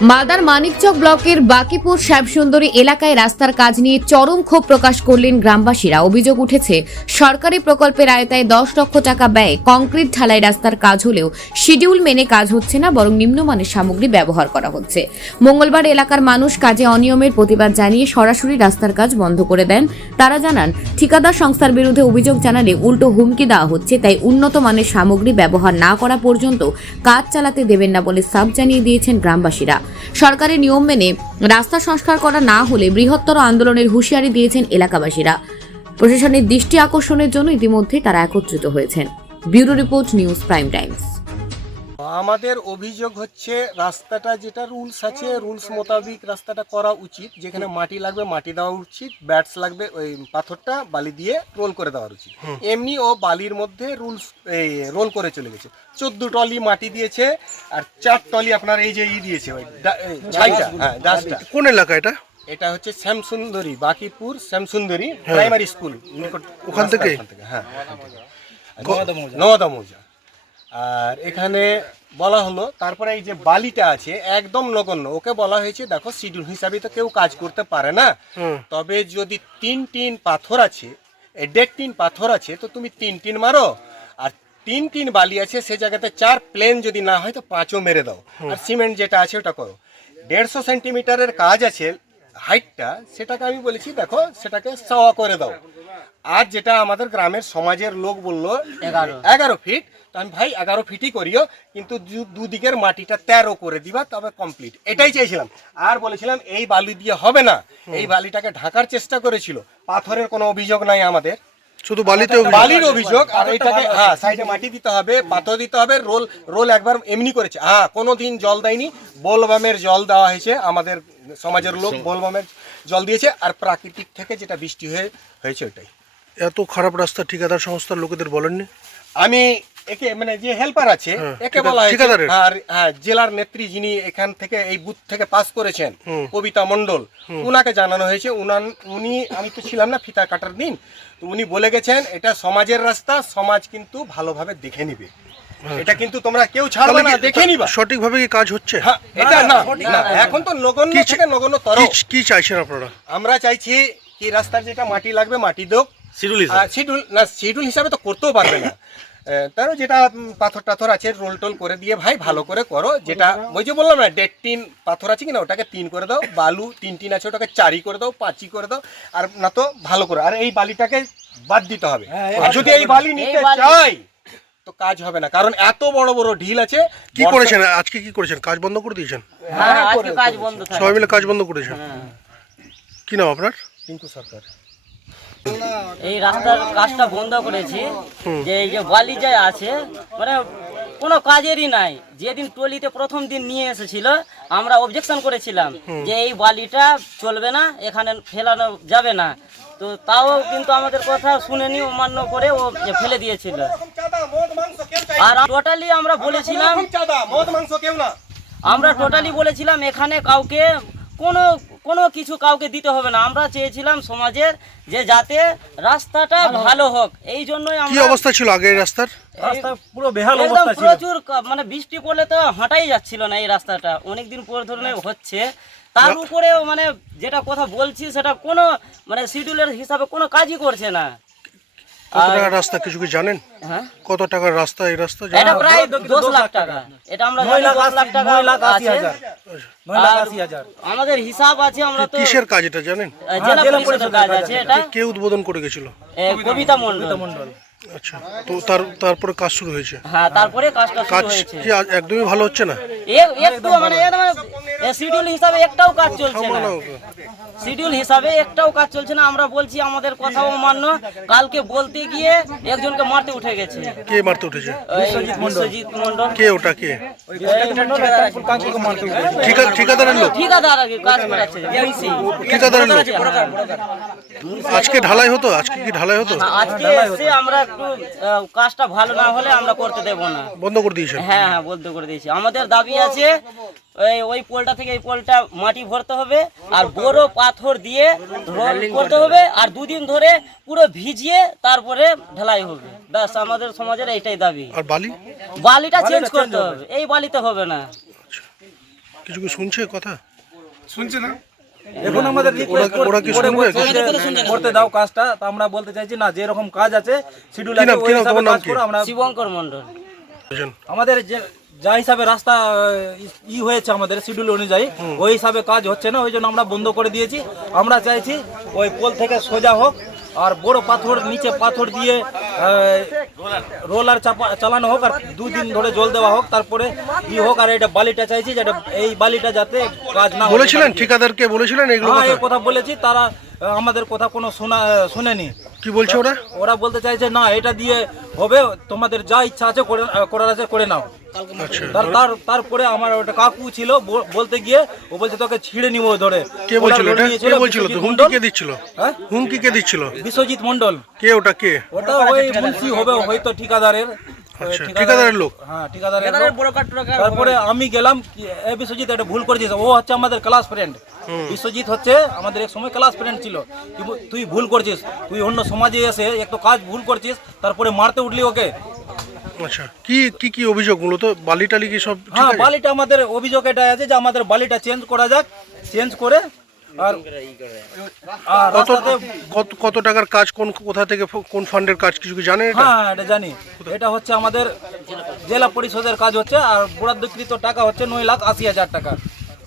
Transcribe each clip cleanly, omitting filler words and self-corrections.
মালদার মানিকচক ব্লকের বাকিপুর শ্যামসুন্দরী এলাকায় রাস্তার কাজ নিয়ে চরম ক্ষোভ প্রকাশ করলেন গ্রামবাসীরা। অভিযোগ উঠেছে, সরকারি প্রকল্পের আওতায় 10 লক্ষ টাকা ব্যয়ে কংক্রিট ঢালাই রাস্তার কাজ হলেও শিডিউল মেনে কাজ হচ্ছে না, বরং নিম্নমানের সামগ্রী ব্যবহার করা হচ্ছে। মঙ্গলবার এলাকার মানুষ কাজে অনিয়মের প্রতিবাদ জানিয়ে সরাসরি রাস্তার কাজ বন্ধ করে দেন। তারা জানান, ঠিকাদার সংস্থার বিরুদ্ধে অভিযোগ জানালে উল্টো হুমকি দেওয়া হচ্ছে, তাই উন্নত মানের সামগ্রী ব্যবহার না করা পর্যন্ত কাজ চালাতে দেবেন না বলে সাফ জানিয়ে দিয়েছেন গ্রামবাসীরা। সরকারের নিয়ম মেনে রাস্তা সংস্কার করা না হলে বৃহত্তর আন্দোলনের হুঁশিয়ারি দিয়েছেন এলাকাবাসীরা। প্রশাসনের দৃষ্টি আকর্ষণের জন্য ইতিমধ্যে তারা একত্রিত হয়েছেন। Bureau report, news prime Times. আমাদের অভিযোগ হচ্ছে, রাস্তাটা যেটা রুলস আছে রুলস মোতাবেক রাস্তাটা করা উচিত। যেখানে মাটি লাগবে মাটি দেওয়া উচিত, ব্যাটস লাগবে ওই পাথরটা বালি দিয়ে রোল করে দেওয়া উচিত। এমনি ও বালির মধ্যে রুলস রোল করে চলে গেছে। 14 টলি মাটি দিয়েছে আর 4 টলি আপনার এই যে দিয়েছে ওই ছাইটা। হ্যাঁ, ডাস্টটা। কোন এলাকা এটা? এটা হচ্ছে শ্যামসুন্দরী, বাকিপুর শ্যামসুন্দরী প্রাইমারি স্কুল, ওখান থেকে? হ্যাঁ, নওদা মৌজা। আর এখানে বলা হলো, তারপরে এই যে বালিটা আছে একদম নগণ্য। ওকে বলা হয়েছে, দেখো শিডিউল হিসাবে তো কেউ কাজ করতে পারে না, তবে যদি 3 টিন পাথর আছে, 1.5 টিন পাথর আছে, তো তুমি 3 টিন মারো। আর 3 টিন বালি আছে, সে জায়গাতে 4 প্লেন যদি না হয় তো 5ও মেরে দাও। আর সিমেন্ট যেটা আছে ওটা করো। 150 সেন্টিমিটারের কাজ আছে হাইটটা, সেটাকে আমি বলেছি দেখো সেটাকে সাওয়া করে দাও। আর যেটা আমাদের গ্রামের সমাজের লোক বললো 11 ফিট, তো আমি ভাই 11 ফিটই করিও, কিন্তু দুদিকের মাটিটা 13 করে দিবা, তবে কমপ্লিট। এটাই চাইছিলাম। আর বলেছিলাম এই বালি দিয়ে হবে না, এই বালিটাকে ঢাকার চেষ্টা করেছিল। পাথরের কোনো অভিযোগ নাই আমাদের, শুধু বালিতে বালির অভিযোগ। আর এটাকে হ্যাঁ সাইডে মাটি দিতে হবে, পাথর দিতে হবে, রোল একবার এমনি করেছে। হ্যাঁ, কোনোদিন জল দেয়নি, বোলবামের জল দেওয়া হয়েছে। আমাদের সমাজের লোক বোলবামের জল দিয়েছে, আর প্রাকৃতিক থেকে যেটা বৃষ্টি হয়েছে ওটাই। এত খারাপ রাস্তা ঠিকাদার সংস্থার লোকেদের বলেননি? আমি একে মানে যে হেল্পার আছে একে বলা হয়েছে। আর হ্যাঁ, জেলার নেত্রী যিনি এখান থেকে এই বুথ থেকে পাস করেছেন, কবিতা মণ্ডল, উনাকে জানানো হয়েছে। উনি আমি তো ছিলাম না ফিতা কাটার দিন, তো উনি বলে গেছেন এটা সমাজের রাস্তা, সমাজ কিন্তু ভালোভাবে দেখে নিবে। এটা কিন্তু তোমরা কেউ ছাড়বে না, দেখে নিবা। সঠিকভাবে কি কাজ হচ্ছে? হ্যাঁ, এটা না, এখন তো নগণ্য থেকে নগণ্যতর। কি চাইছেন আপনারা? আমরা চাইছি কি রাস্তার যেটা মাটি লাগবে মাটি দাও, শিডিউল হিসাবে তো করতেও পারবে না। তারও যেটা পাথর টাথর আছে রোল টোল করে দিয়ে ভাই ভালো করে করো। যেটা ওই যে বললাম না, 1.5 টিন পাথর আছে কিনা ওটাকে 3 করে দাও, বালু 3 টিন আছে ওটাকে 4 করে দাও, 5 করে দাও। আর না তো ভালো করে, আর এই বালিটাকে বাদ দিতে হবে। যদি এই বালি নিতে চাই তো কাজ হবে না, কারণ এত বড় বড় ঢিল আছে। কি করেছেন আজকে? কি করেছেন? কাজ বন্ধ করে দিয়েছেন? সবাই মিলে কাজ বন্ধ করেছেন? কি নাম আপনার? টিঙ্কু সরকার। এই রাস্তার কাজটা বন্ধ করেছি, যে এই যে বালি যে আছে মানে কোনো কাজেরই নাই। যেদিন টলিতে প্রথম দিন নিয়ে এসেছিল আমরা অবজেকশন করেছিলাম যে এই বালিটা চলবে না, এখানে ফেলানো যাবে না। তো তাও কিন্তু আমাদের কথা শুনেনি, অমান্য করে ও ফেলে দিয়েছিল। আর টোটালি আমরা বলেছিলাম এখানে কাউকে কোনো কিছু কাউকে দিতে হবে না। আমরা চেয়েছিলাম সমাজের যে যাতে রাস্তাটা ভালো হোক, এই জন্যই কি অবস্থা ছিল আগে এই রাস্তার? রাস্তা পুরো বেহাল অবস্থা ছিল, প্রচুর মানে বৃষ্টি পড়লে তো হাঁটাই যাচ্ছিল না। এই রাস্তাটা অনেকদিন পর ধরনের হচ্ছে, তার উপরেও মানে যেটা কথা বলছি সেটা কোনো মানে শিডিউলের হিসাবে কোনো কাজই করছে না। কত টাকার রাস্তা কিছু কি জানেন? হ্যাঁ, কত টাকার রাস্তা এই রাস্তা? এটা প্রায় 10 লাখ টাকা। এটা আমরা 10 লাখ টাকা আছে। আমাদের হিসাব আছে। আমরা তো কিসের কাজ এটা জানেন? জেলা পরিষদের কাজ আছে। এটা কে উদ্বোধন করে গেছিল? কবিতা মণ্ডল। আচ্ছা, তো তারপরে কাজ শুরু হয়েছে? হ্যাঁ, তারপরে কাজটা শুরু হয়েছে। কি একদমই ভালো হচ্ছে না? একটু মানে শিডিউল হিসাবে একটাও কাজ চলছে না। শিডিউল হিসাবে একটাও কাজ চলছে না। আমরা বলছি আমাদের কথাও মান্য। কালকে বলতে গিয়ে একজনকে মারতে উঠে গেছে। কে মারতে উঠেছে? বিশ্বজিৎ মণ্ডল। কে ওটা? কে ঠিকাদারের লোক? ঠিকাদার আগে কাজ করাচ্ছে। ঠিকাদারের লোক। আজকে ঢালাই হতো? আজকে কি ঢালাই হতো? আজকে এসে আমরা একটু কাজটা ভালো না হলে আমরা করতে দেব না। বন্ধ করে দিয়েছেন? হ্যাঁ, বন্ধ করে দিয়েছি। আমাদের দাবি আছে ওই পোলটা থেকে এই পোলটা মাটি ভরতে হবে, আর বড় পাথর দিয়ে রোল করতে হবে, আর 2 দিন ধরে পুরো ভিজিয়ে তারপরে ঢালাই হবে। ব্যাস, আমাদের সমাজের এইটাই দাবি। আর বালিটা চেঞ্জ করতে হবে, এই বালিতে হবে না। কিছু কি শুনছে কথা? শুনছে না এখন আমাদের রিকোয়েস্ট ওরা কি শুনবে? করতে দাও কাজটা, তো আমরা বলতে চাইছি না, যে এরকম কাজ আছে শিডিউল কি আছে নাম, ওই কি নাম, হিসাবে তোমার নাম কাজ কি? করো। আমরা শিবঙ্কর মন্ডল। আমাদের যে যা হিসাবে রাস্তা হয়েছে আমাদের শিডিউল অনুযায়ী ওই হিসাবে কাজ হচ্ছে না, ওই জন্য আমরা বন্ধ করে দিয়েছি। আমরা চাইছি ওই পোল থেকে সোজা হোক আর বড় পাথর নিচে পাথর দিয়ে রোলার চালানো হোক আর 2 দিন ধরে জল দেওয়া হোক, তারপরে হোক। আর এটা বালিটা চাইছি যেটা এই বালিটা যাতে কাজ না হয়। বলেছিলেন ঠিকাদারকে বলেছিলেন এগুলো হ্যাঁ, কথা? এই কথা বলেছি, তারা আমাদের কথা কোনো শুনেনি। কি বলছে ওরা? ওরা বলতে চাইছে না এটা দিয়ে হবে, তোমাদের যা ইচ্ছা আছে করার আছে করে নাও। আচ্ছা, তারপরে আমার ওটা কাকু ছিল, বলতে গিয়ে ও বলছে তোকে ছিঁড়ে নিবো ধরে। কে বলছিল এটা? কে বলছিল? তো হুমকি কে দিচ্ছিল? হ্যাঁ? হুমকি কে দিচ্ছিল? বিশ্বজিৎ মন্ডল। কে ওটা কে? ওটা ওই মুন্সি হবে হয়তো ঠিকাদারের। আচ্ছা, ঠিকাদারের লোক। হ্যাঁ, ঠিকাদারের লোক। তারপরে আমি গেলাম, এ বিশ্বজিৎ এটা ভুল করেছিস, ও হচ্ছে আমাদের ক্লাস ফ্রেন্ড। বিশ্বজিৎ হচ্ছে আমাদের এক সময় ক্লাস ফ্রেন্ড ছিল। তুই ভুল করছিস, তুই অন্য সমাজে এসে একটু কাজ ভুল করছিস, তারপরে মারতে উঠলি ওকে। আচ্ছা, কি কি কি অভিযোগ? মূলত বালি টালি কি সব ঠিক হ্যাঁ, আছে? বালিটা আমাদের অভিযোগ এটা আছে যে আমাদের বালিটা চেঞ্জ করা যাক, চেঞ্জ করে আর কত রাস্তাতে। কত টাকার কাজ, কোথা থেকে কোন ফান্ডের কাজ কিছু কি জানেন এটা? হ্যাঁ, এটা জানি। এটা হচ্ছে আমাদের জেলা পরিষদের কাজ হচ্ছে, আর বরাদ্দকৃত টাকা হচ্ছে 9,80,000 টাকা।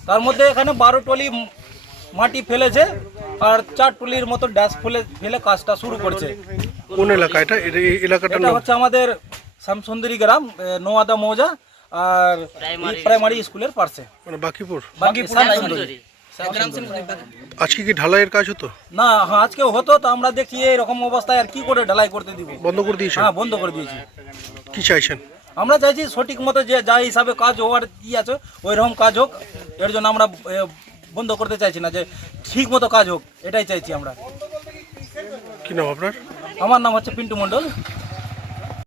তার মধ্যে এখানে 12 টলি মাটি ফেলেছে আর 4 টলির মতো ড্যাশ ফেলে কাজটা শুরু করছে। কোন এলাকা এটা? এই এলাকাটার এটা নাম? হচ্ছে আমাদের শ্যামসুন্দরী গ্রাম, নোয়াদা মৌজা আর প্রাইমারি স্কুলের পাশে। মানে বাকিপুর? বাকিপুর শ্যামসুন্দরী। আজকে কি ঢালাইয়ের কাজ হতো? না, হ্যাঁ, আজকে হতো, তো আমরা দেখি এরকম অবস্থায় আর কি করে ঢালাই করতে দিব। বন্ধ করে দিয়েছেন? হ্যাঁ, বন্ধ করে দিয়েছি। কি চাইছেন? আমরা চাইছি সঠিক মতো যে যা হিসাবে কাজ হওয়ার কি আছে ওই রকম কাজ হোক। এর জন্য আমরা বন্ধ করতে চাইছি না, যে ঠিক মতো কাজ হোক, এটাই চাইছি আমরা। কি নাম আপনার? আমার নাম হচ্ছে পিন্টু মণ্ডল।